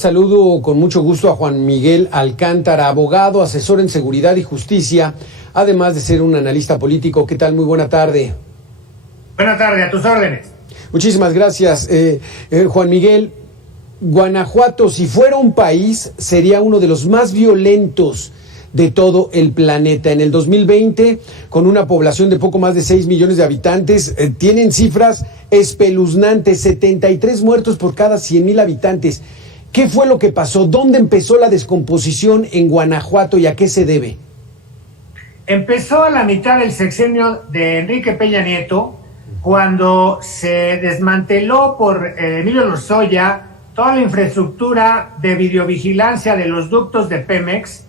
Saludo con mucho gusto a Juan Miguel Alcántara, abogado, asesor en seguridad y justicia, además de ser un analista político. ¿Qué tal? Muy buena tarde. Buena tarde, a tus órdenes. Muchísimas gracias. Juan Miguel, Guanajuato, si fuera un país, sería uno de los más violentos de todo el planeta. En el 2020, con una población de poco más de 6 millones de habitantes, tienen cifras espeluznantes, 73 muertos por cada 100,000 habitantes. ¿Qué fue lo que pasó? ¿Dónde empezó la descomposición en Guanajuato y a qué se debe? Empezó a la mitad del sexenio de Enrique Peña Nieto, cuando se desmanteló por Emilio Lozoya toda la infraestructura de videovigilancia de los ductos de Pemex,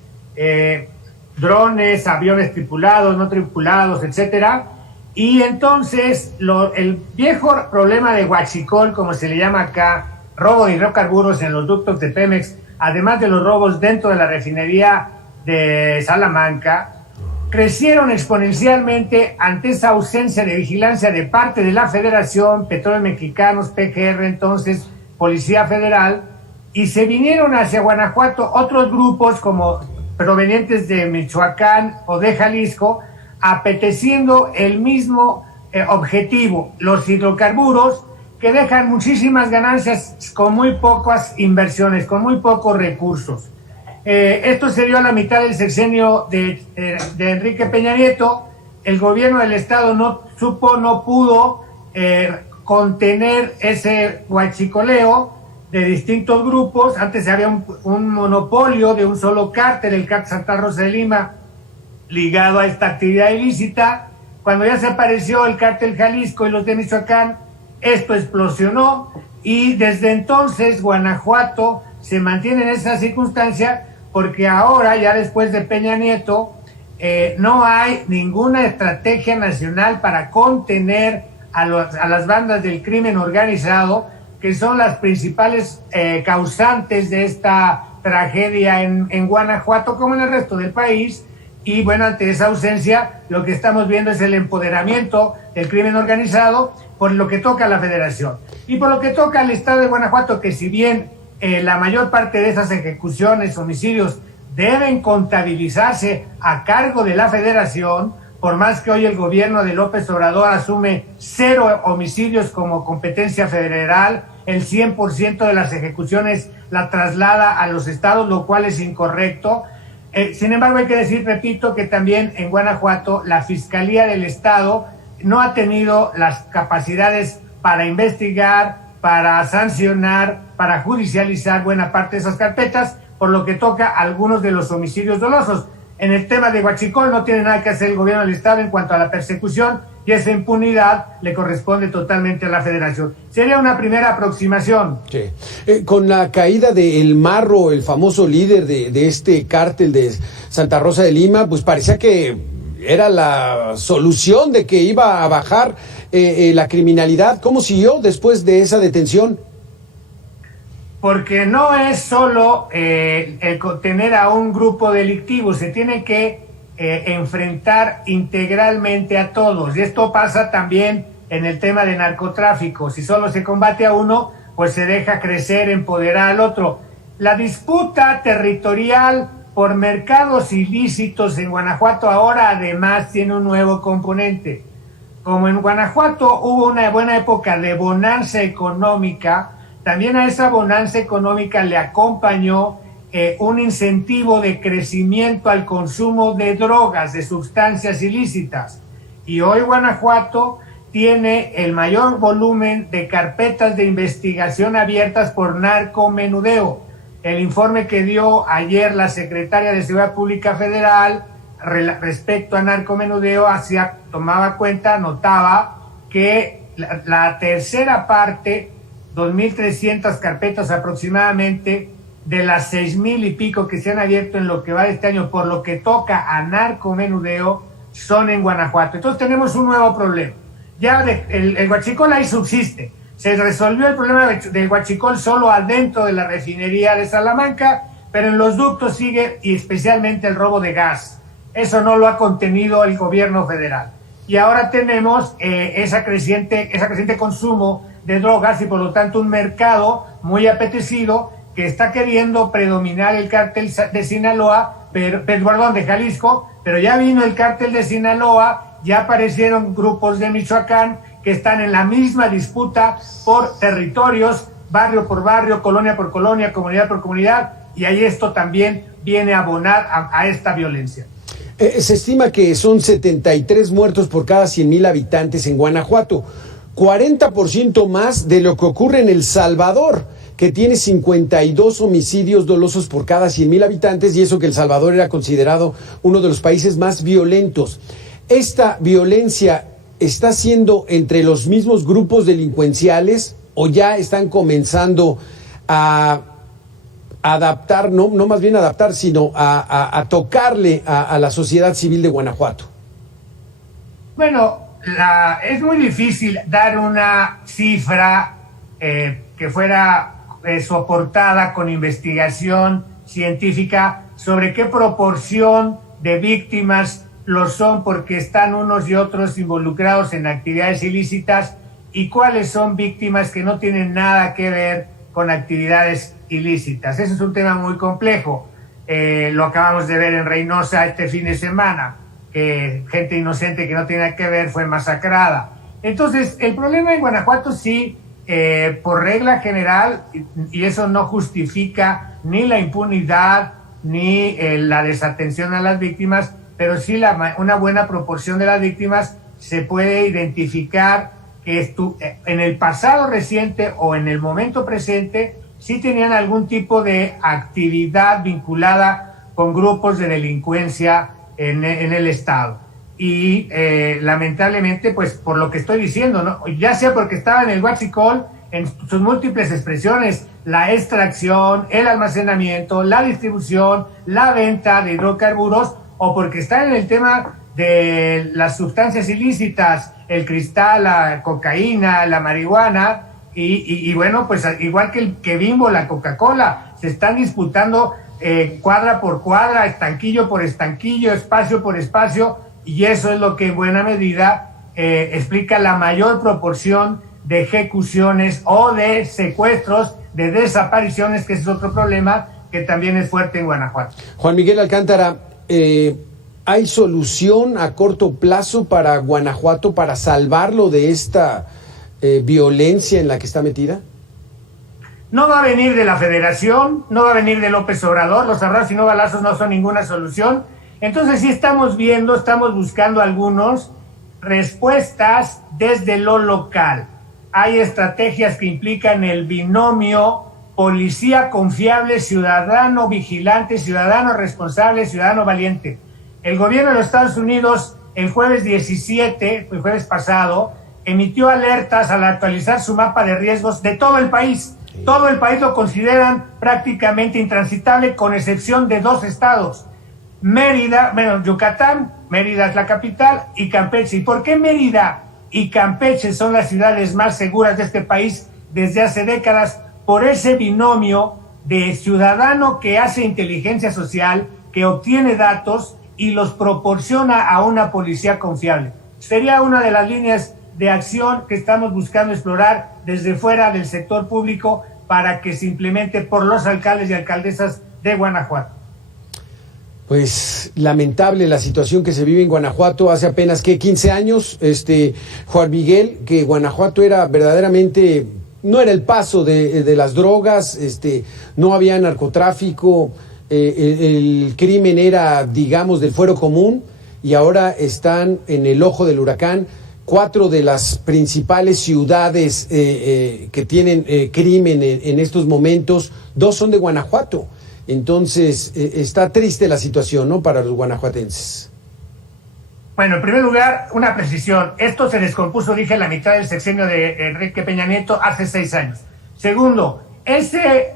drones, aviones tripulados, no tripulados, etcétera. Y entonces el viejo problema de huachicol, como se le llama acá, robo de hidrocarburos en los ductos de Pemex, además de los robos dentro de la refinería de Salamanca, crecieron exponencialmente ante esa ausencia de vigilancia de parte de la Federación, Petróleos Mexicanos, PGR, entonces Policía Federal, y se vinieron hacia Guanajuato otros grupos como provenientes de Michoacán o de Jalisco, apeteciendo el mismo objetivo, los hidrocarburos, que dejan muchísimas ganancias con muy pocas inversiones, con muy pocos recursos. Esto se dio a la mitad del sexenio de Enrique Peña Nieto. El gobierno del estado no pudo contener ese huachicoleo de distintos grupos. Antes había un monopolio de un solo cártel, el cártel Santa Rosa de Lima, ligado a esta actividad ilícita. Cuando ya se apareció el cártel Jalisco y los de Michoacán, esto explosionó y desde entonces Guanajuato se mantiene en esa circunstancia porque ahora, ya después de Peña Nieto, no hay ninguna estrategia nacional para contener a las bandas del crimen organizado, que son las principales causantes de esta tragedia en Guanajuato como en el resto del país. Y bueno, ante esa ausencia, lo que estamos viendo es el empoderamiento del crimen organizado por lo que toca a la Federación. Y por lo que toca al estado de Guanajuato, que si bien la mayor parte de esas ejecuciones, homicidios, deben contabilizarse a cargo de la Federación, por más que hoy el gobierno de López Obrador asume 0 homicidios como competencia federal, el 100% de las ejecuciones la traslada a los estados, lo cual es incorrecto. Sin embargo, hay que decir, repito, que también en Guanajuato la Fiscalía del Estado no ha tenido las capacidades para investigar, para sancionar, para judicializar buena parte de esas carpetas, por lo que toca a algunos de los homicidios dolosos. En el tema de huachicol no tiene nada que hacer el gobierno del Estado en cuanto a la persecución, y esa impunidad le corresponde totalmente a la Federación. Sería una primera aproximación. Sí. Con la caída de El Marro, el famoso líder de este cártel de Santa Rosa de Lima, pues parecía que era la solución de que iba a bajar la criminalidad. ¿Cómo siguió después de esa detención? Porque no es solo el contener a un grupo delictivo, se tiene que enfrentar integralmente a todos. Y esto pasa también en el tema de narcotráfico. Si solo se combate a uno, pues se deja crecer, empoderar al otro. La disputa territorial por mercados ilícitos en Guanajuato ahora además tiene un nuevo componente. Como en Guanajuato hubo una buena época de bonanza económica, también a esa bonanza económica le acompañó un incentivo de crecimiento al consumo de drogas, de sustancias ilícitas. Y hoy Guanajuato tiene el mayor volumen de carpetas de investigación abiertas por narcomenudeo. El informe que dio ayer la secretaria de Seguridad Pública Federal respecto a narcomenudeo notaba que la tercera parte, 2,300 carpetas aproximadamente, de las 6,000 y pico que se han abierto en lo que va de este año por lo que toca a narcomenudeo, son en Guanajuato. Entonces tenemos un nuevo problema. Ya el huachicol ahí subsiste. Se resolvió el problema del huachicol solo adentro de la refinería de Salamanca, pero en los ductos sigue, y especialmente el robo de gas. Eso no lo ha contenido el gobierno federal. Y ahora tenemos ese creciente consumo de drogas y por lo tanto un mercado muy apetecido que está queriendo predominar el cártel de Sinaloa, de Jalisco, pero ya vino el cártel de Sinaloa, ya aparecieron grupos de Michoacán que están en la misma disputa por territorios, barrio por barrio, colonia por colonia, comunidad por comunidad, y ahí esto también viene a abonar a esta violencia. Se estima que son 73 muertos por cada 100,000 habitantes en Guanajuato, 40% más de lo que ocurre en El Salvador, que tiene 52 homicidios dolosos por cada 100,000 habitantes, y eso que El Salvador era considerado uno de los países más violentos. ¿Esta violencia está siendo entre los mismos grupos delincuenciales o ya están comenzando a adaptar, no más bien adaptar, sino a tocarle a la sociedad civil de Guanajuato? Bueno, es muy difícil dar una cifra que fuera soportada con investigación científica sobre qué proporción de víctimas lo son porque están unos y otros involucrados en actividades ilícitas y cuáles son víctimas que no tienen nada que ver con actividades ilícitas. Ese es un tema muy complejo. Lo acabamos de ver en Reynosa este fin de semana, que gente inocente que no tiene nada que ver fue masacrada. Entonces, el problema en Guanajuato sí, por regla general, y eso no justifica ni la impunidad ni la desatención a las víctimas, pero sí una buena proporción de las víctimas se puede identificar que en el pasado reciente o en el momento presente sí tenían algún tipo de actividad vinculada con grupos de delincuencia en el Estado. Y lamentablemente, pues por lo que estoy diciendo, ¿no? Ya sea porque estaba en el huachicol en sus múltiples expresiones, la extracción, el almacenamiento, la distribución, la venta de hidrocarburos, o porque está en el tema de las sustancias ilícitas, el cristal, la cocaína, la marihuana, y bueno, pues igual que Bimbo, la Coca-Cola, se están disputando cuadra por cuadra, estanquillo por estanquillo, espacio por espacio, y eso es lo que en buena medida explica la mayor proporción de ejecuciones o de secuestros, de desapariciones, que es otro problema que también es fuerte en Guanajuato. Juan Miguel Alcántara, ¿hay solución a corto plazo para Guanajuato para salvarlo de esta violencia en la que está metida? No va a venir de la Federación, no va a venir de López Obrador. Los abrazos y no balazos no son ninguna solución. Entonces sí estamos buscando algunos respuestas desde lo local. Hay estrategias que implican el binomio policía confiable, ciudadano vigilante, ciudadano responsable, ciudadano valiente. El gobierno de los Estados Unidos el jueves 17, el jueves pasado, emitió alertas al actualizar su mapa de riesgos de todo el país. Todo el país lo consideran prácticamente intransitable, con excepción de 2 estados. Yucatán, Mérida es la capital, y Campeche. ¿Y por qué Mérida y Campeche son las ciudades más seguras de este país desde hace décadas? Por ese binomio de ciudadano que hace inteligencia social, que obtiene datos y los proporciona a una policía confiable. Sería una de las líneas de acción que estamos buscando explorar desde fuera del sector público para que se implemente por los alcaldes y alcaldesas de Guanajuato. Pues lamentable la situación que se vive en Guanajuato. Hace apenas 15 años, Juan Miguel, que Guanajuato era verdaderamente, no era el paso de las drogas, no había narcotráfico, el crimen era, digamos, del fuero común, y ahora están en el ojo del huracán. 4 de las principales ciudades que tienen crimen en estos momentos, 2 son de Guanajuato. Entonces, está triste la situación, ¿no?, para los guanajuatenses. Bueno, en primer lugar, una precisión. Esto se descompuso, dije, la mitad del sexenio de Enrique Peña Nieto hace 6 años. Segundo, ese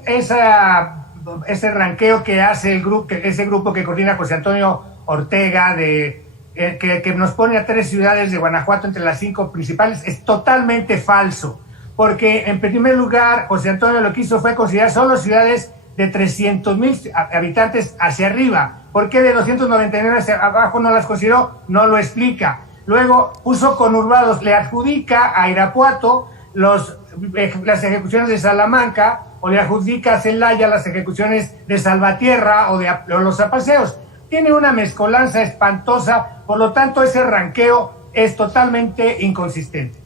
ranqueo que hace ese grupo que coordina José Antonio Ortega, que nos pone a 3 ciudades de Guanajuato entre las 5 principales, es totalmente falso. Porque, en primer lugar, José Antonio lo que hizo fue considerar solo ciudades de 300,000 habitantes hacia arriba. ¿Por qué de 299 hacia abajo no las consideró? No lo explica. Luego puso conurbados, le adjudica a Irapuato los las ejecuciones de Salamanca, o le adjudica a Celaya las ejecuciones de Salvatierra o los apaseos. Tiene una mezcolanza espantosa, por lo tanto ese ranqueo es totalmente inconsistente.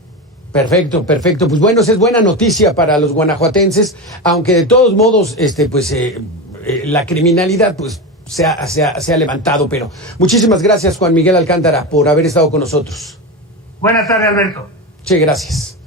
Perfecto, perfecto. Pues bueno, esa es buena noticia para los guanajuatenses, aunque de todos modos, la criminalidad, pues, se ha levantado. Pero muchísimas gracias, Juan Miguel Alcántara, por haber estado con nosotros. Buenas tardes, Alberto. Sí, gracias.